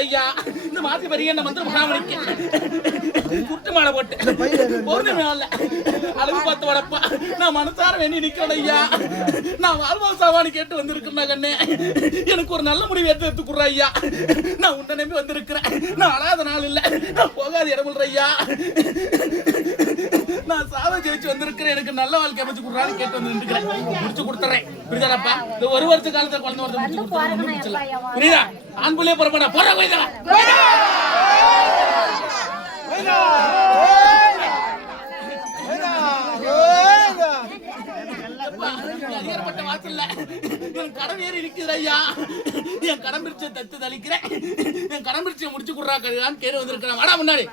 ஐயா இந்த மாசி பெரிய வந்து மகாமணிக்கு குட்டு மாலை போட்டு பொருள் அழகு பார்த்து வளப்பா நான் மனசார வேண்டி நிக்கிறேன் ஐயா. நான் வாழ்வா சாவானி கேட்டு வந்திருக்கிறேன் கண்ணே. எனக்கு ஒரு நல்ல முடிவு எடுத்து குடுற ஐயா. நான் உன்னை நம்பி வந்திருக்கிறேன். நான் அழாத நாள் இல்ல, நான் போகாத இடம் இல்ல ஐயா. நான் சாவ ஜெயிச்சு வந்திருக்கிறேன். எனக்கு நல்ல வாழ்க்கை அமைச்சு குடுறான்னு கேட்டு வந்து நின்றுக்கிறேன். முடிச்சு கொடுத்துறேன். புரியுதாப்பா? இந்த ஒரு வருஷ காலத்துல குழந்தை வரத முடிச்சு கொடுத்துறேன். புரியுதா? ஆண் புள்ளைய போறப்பா போற கோயிலா அதிகாரப்பட்ட வாசல்ல என் கடன் ஏறி இருக்குது ஐயா. என் கடன் பிரிச்சை தத்து தளிக்கிறேன். என் கடன் பிரிச்சை முடிச்சு கொடுறா கழுதான்னு கேட்டு வந்திருக்கிறேன். வாடா முன்னாடி.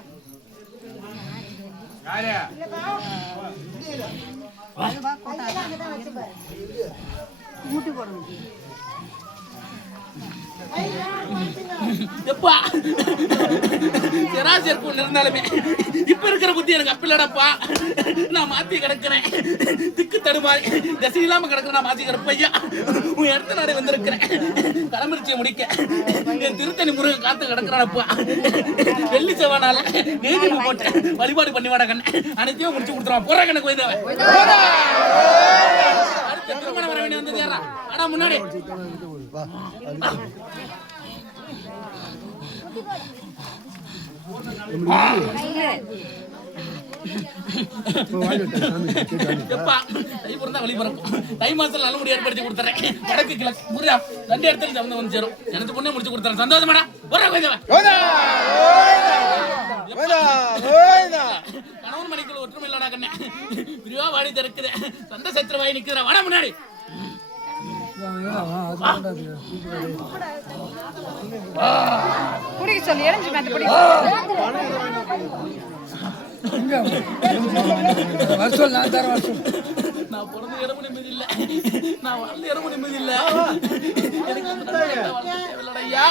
இருந்தாலுமே இப்ப இருக்கிற புத்தி எனக்கு அப்பில்லடப்பா. நான் மாத்தி கிடக்கிறேன். திக்கு தடுமாறி தசை இல்லாம கிடக்குறேன். நான் மாத்தி கிடப்ப ஐயா. உன் இடத்த நாடே வந்திருக்கிறேன். கடமிருச்சியை முடிக்க என் திருத்தணி முருகன் காத்து கிடக்குறானப்பா. வெள்ளி செவ்வானால நேதி போட்டு வழிபாடு பண்ணி வாட கண்ணு அனைத்தையும் முடிச்சு கொடுத்துருவான். போற கண்ணு கோயிந்தவன் அடுத்த திருமணம் வர வேண்டிய வந்தது யாரா? ஆனா முன்னாடி தை மாசத்துல நல்ல முடி ஏற்படுத்தி கொடுத்துறேன். வடக்கு கிழக்கு முருகா ரெண்டு இடத்துல சம்பந்தம் வந்து சேரும். எனக்கு பொண்ணே முடிச்சு கொடுத்துறேன். சந்தோஷமாடா? கணவன் மணிக்குள்ள ஒற்றுமை இல்லடா கண்ணே. பிரிவா வாடி திறக்குது. சந்த சத்திரவாய் நிக்கிற. வாடா முன்னாடி. குடிக்க சொல்லி எரிஞ்சு மேத்த குடி. வருஷம் நான் தர வருஷம். நான் பிறந்த இடம் நிம்மதி இல்ல. நான் வாழ்ந்த இடம் நிம்மதி இல்ல. எனக்கு தேவையில்லடையா.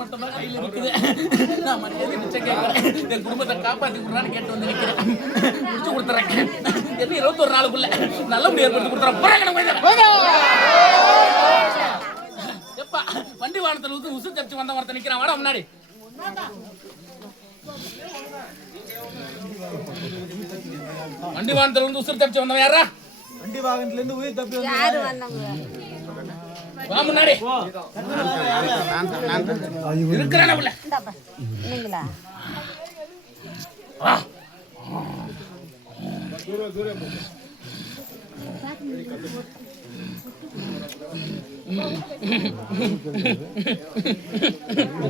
மட்டும்தான் கையில் இருக்குது. நான் மரியாதை மிச்சம் கேட்கிறேன். என் குடும்பத்தை காப்பாற்றி கொடுறான்னு கேட்டு வந்து நிற்கிறேன். முடிச்சு கொடுத்துறேன். என்ன 21 நாளுக்குள்ள நல்ல முடி ஏற்படுத்தி கொடுத்துறேன். எப்பா வண்டி வாகனத்தில் உசு தச்சு வந்த ஒருத்த நிற்கிறான். வாடா முன்னாடி. வண்டி வாகனத்துல இருந்து உசுறு தப்பிச்சு வந்தவன் யாரா? வண்டி வாகனத்துல இருந்து உயிர் தப்பி வா முன்னாடி. இருக்கிறான உள்ள நீங்களா?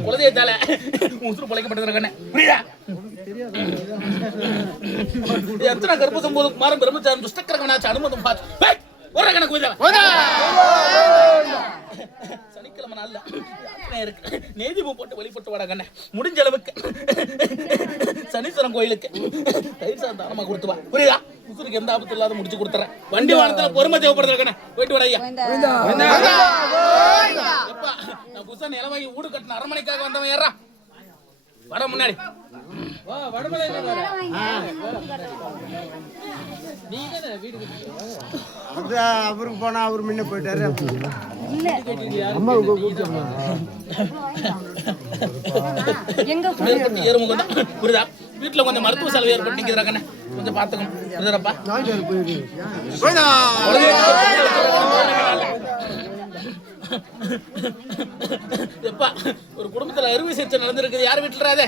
குலதெய்வத்தால உசுறு பழைக்கப்பட்டது. புரியுதா? எத்தனை கர்ப்பசம் போது குமாரம் பிரம்மச்சாரம் துஷ்டக்கரகனாச்சு அனுமதம் பார்த்து ஒரு கணக்கு சனிக்கிழமை நாள்ல இருக்கு. நேதிபம் போட்டு வழிபட்டு வாடா கண்ண. முடிஞ்ச அளவுக்கு சனீஸ்வரன் கோயிலுக்கு தயிர் சாதம் தானமா கொடுத்து வா. புரியுதா? உசுருக்கு எந்த ஆபத்து இல்லாத முடிச்சு கொடுத்துறேன். வண்டி வாகனத்துல பொறுமை தேவைப்படுது கண்ண. போயிட்டு வாடா ஐயா. நான் புதுசா நிலவாங்கி வீடு கட்டின அரண்மனைக்காக வந்தவன் யாரா? வட முன்னாடி. அவருக்கு போனா அவரு முன்ன போயிட்டாரு. புரியுதா? வீட்டுல கொஞ்சம் மருத்துவ செலவு ஏற்பட்டு கொஞ்சம் பாத்துக்கணும். எப்பா ஒரு குடும்பத்துல அறுவை சிகிச்சை நடந்திருக்குது. யார் வீட்டுல அதே